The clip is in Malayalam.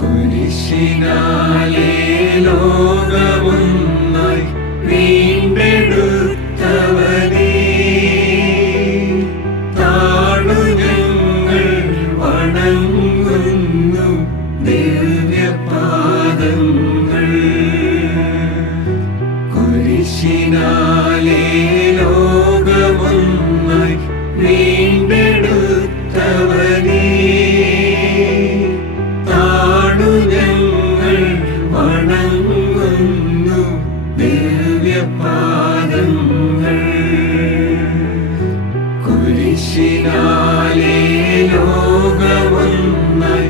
കുരിശിനാലേ ലോകമൊന്നായി വീണ്ടെടുത്തവനേ. താണു ഞങ്ങൾ വണങ്ങുന്നു ദിവ്യപാദം. കുരിശിനാലേ ലോകമൊന്നായി.